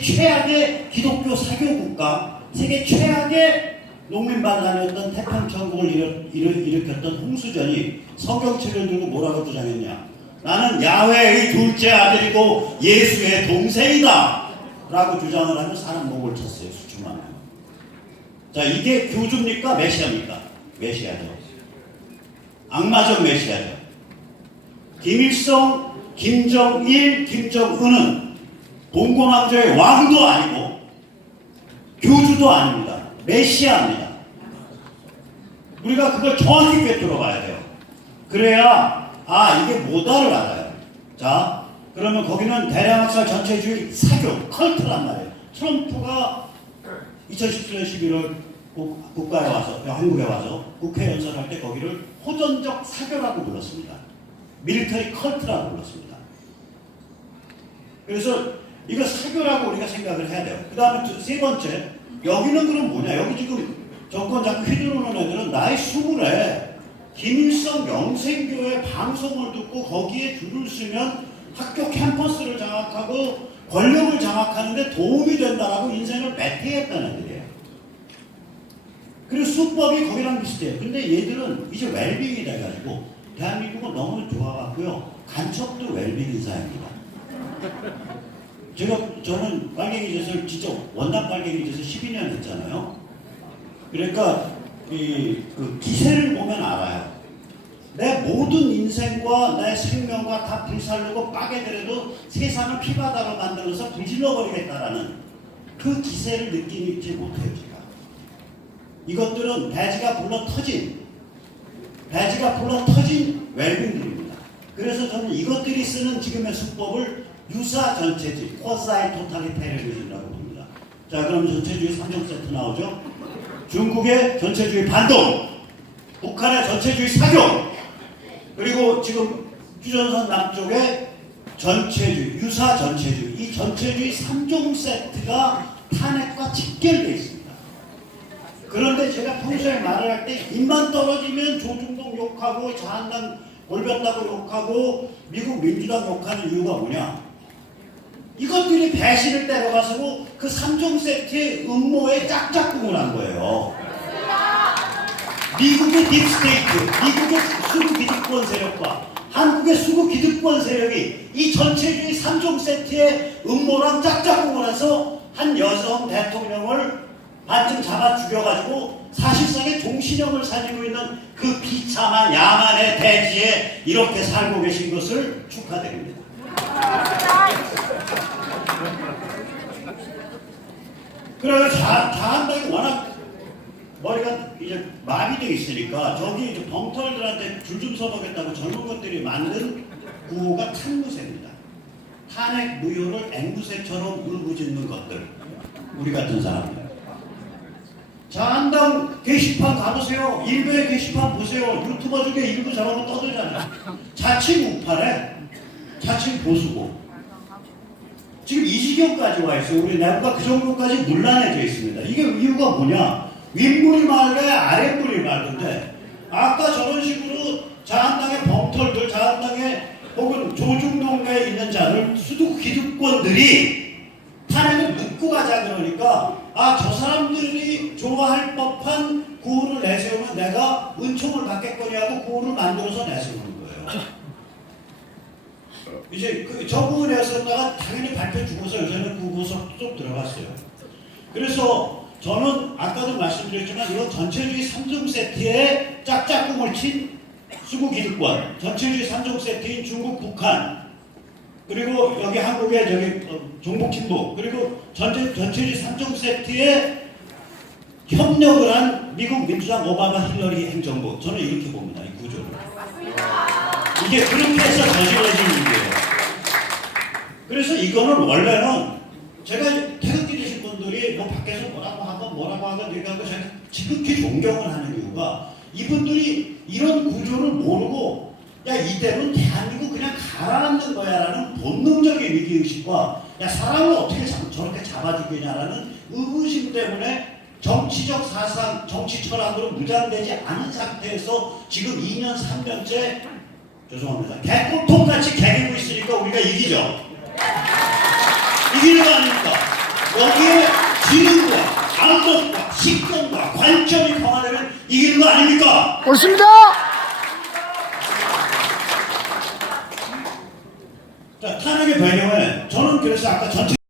최악의 기독교 사교 국가, 세계 최악의 농민 반란이었던 태평천국을 일으, 일으, 일으켰던 홍수전이 성경책을 들고 뭐라고 주장했냐? 나는 야훼의 둘째 아들이고 예수의 동생이다! 라고 주장을 하며 사람 목을 쳤어요, 수천만 명. 자, 이게 교주입니까? 메시아입니까? 메시아죠. 악마적 메시아죠. 김일성, 김정일, 김정은은 봉건왕조의 왕도 아니고 교주도 아닙니다. 메시아입니다. 우리가 그걸 정확히 꿰뚫어 봐야 돼요. 그래야 아 이게 뭐다를 알아요. 자 그러면 거기는 대량학살 전체주의 사교 컬트란 말이에요. 트럼프가 2017년 11월 국- 국가에 와서 한국에 와서 국회 연설할 때 거기를 호전적 사교라고 불렀습니다. 밀터리 컬트라고 불렀습니다. 그래서 이거 사교라고 우리가 생각을 해야 돼요. 그 다음에 세 번째, 여기는 그럼 뭐냐? 여기 지금 정권 자꾸 휘두르는 애들은 나이 스물에 김일성 영생교회 방송을 듣고 거기에 줄을 서면 학교 캠퍼스를 장악하고 권력을 장악하는데 도움이 된다라고 인생을 매태했다는 애들이에요. 그리고 수법이 거기랑 비슷해요. 근데 얘들은 이제 웰빙이 돼가지고 대한민국은 너무 좋아갖고요. 간첩도 웰빙 인사입니다. 제가 저는 빨갱이 젖을 진짜 원단 빨갱이 젖을 12년 했잖아요. 그러니까 이 그 기세를 보면 알아요. 내 모든 인생과 내 생명과 다 불살르고 빠개더라도 세상을 피바다로 만들어서 불질러 버리겠다라는 그 기세를 느끼지 못해요 제가. 이것들은 배지가 불러 터진 배지가 불러 터진 웰빙들입니다. 그래서 저는 이것들이 쓰는 지금의 수법을 유사 전체주의, 코사이 토탈리테리즘이라고 봅니다. 자, 그럼 전체주의 3종 세트 나오죠? 중국의 전체주의 반동, 북한의 전체주의 사교, 그리고 지금 휴전선 남쪽의 전체주의, 유사 전체주의, 이 전체주의 3종 세트가 탄핵과 직결되어 있습니다. 그런데 제가 평소에 말을 할 때 입만 떨어지면 조중동 욕하고 자한당 골렸다고 욕하고 미국 민주당 욕하는 이유가 뭐냐? 이것들이 배신을 때려가지고 그 3종 세트의 음모에 짝짝꿍을 한 거예요. 미국의 딥스테이트, 미국의 수구 기득권 세력과 한국의 수구 기득권 세력이 이 전체주의 3종 세트의 음모랑 짝짝꿍을 해서 한 여성 대통령을 반쯤 잡아 죽여가지고 사실상의 종신형을 살리고 있는 그 비참한 야만의 대지에 이렇게 살고 계신 것을 축하드립니다. 그래서 자, 자한당이 워낙 머리가 이제 마비되어 있으니까 저기 이제 벙털들한테 줄 좀 서보겠다고 젊은 것들이 만든 구호가 탄무새입니다. 탄핵 무효를 앵무새처럼 울부짖는 것들. 우리 같은 사람들. 자 한당 게시판 가보세요. 일베 게시판 보세요. 유튜버 중에 일부 저러고 떠들잖아요. 자칭 우파래. 자칭 보수고. 지금 이 지경까지 와 있어요. 우리 내부가 그 정도까지 문란해져 있습니다. 이게 이유가 뭐냐? 윗물이 맑아야 아랫물이 맑은데 아까 저런 식으로 자한당의 벙털들, 자한당의 혹은 조중동가에 있는 자를 수도 기득권들이 탄핵을 묻고 가자 그러니까 아 저 사람들이 좋아할 법한 구호를 내세우면 내가 은총을 받겠거니 하고 구호를 만들어서 내세우는 거예요. 이제 그 저 부분에서다가 당연히 발표 주고서 요새는 그 구호서 쏙 들어갔어요. 그래서 저는 아까도 말씀드렸지만 이건 전체주의 3종 세트에 짝짝꿍을 친 수구 기득권, 전체주의 3종 세트인 중국, 북한, 그리고 여기 한국의 저기 어, 종북 친북, 그리고 전체 전체주의 3종 세트에 협력을 한 미국 민주당 오바마 힐러리 행정부, 저는 이렇게 봅니다. 이 구조를. 이게 그렇게 해서 저질러진. 그래서 이거는 원래는 제가 태극기 되신 분들이 뭐 밖에서 뭐라고 하건 뭐라고 하건 얘기하고 제가 지극히 존경을 하는 이유가 이분들이 이런 구조를 모르고 야 이대로는 대한민국 그냥 가라앉는 거야라는 본능적인 위기의식과 야 사람을 어떻게 잡- 저렇게 잡아주겠냐라는 의구심 때문에 정치적 사상, 정치 철학으로 무장되지 않은 상태에서 지금 2년, 3년째 죄송합니다. 개꿀통같이 개기고 있으니까 우리가 이기죠. 이기는 거 아닙니까? 여기에 지능과 안목과 식견과 관점이 강화되면 이기는 거 아닙니까? 옳습니다. 자, 탄핵의 배경에 저는 그래서 아까 전체